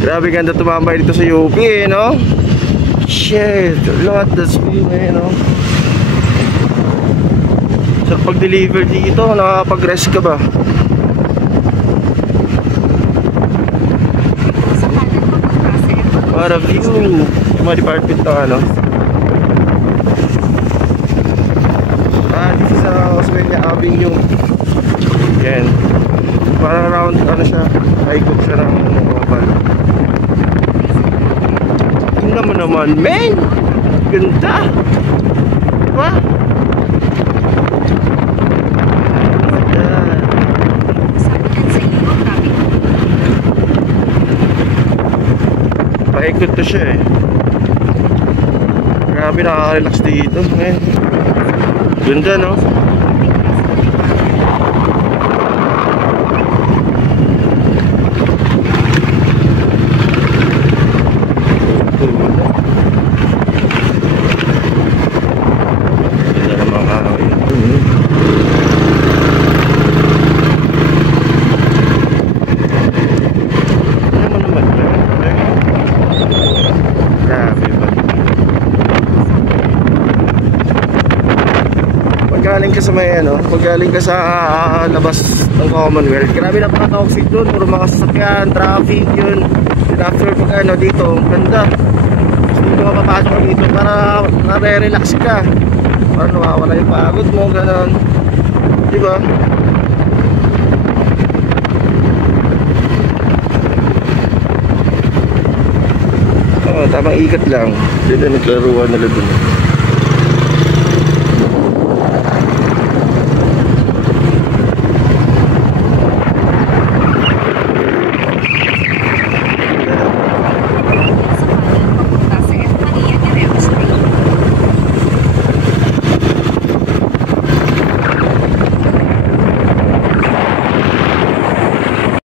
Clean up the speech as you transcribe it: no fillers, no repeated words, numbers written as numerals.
Grabe ganda tumambay dito sa UP, no? Shit, look at this view, no? Sa pag-deliver dito, nakapag-rest ka ba? Para view, mga department na ano. This is Osmeña Avenue. Yan. Parang around, ano siya, naikot siya ng mabal. Tingnan mo naman, man! Ganda! Diba? Paikot to siya eh. Grabe, nakaka-relax dito, man. Ganda, no? Galing ka sa may ano, pag galing ka sa labas ng Commonwealth, grabe na paka-toxic doon, puro mga sasakyan, traffic yun. And after pag ano dito, ganda. Dito ka papasok ka dito para nare-relax ka, para nawawala yung pagod mo, gano'n, diba? Oo, tamang ikat lang. Dito naglaruan nila dun.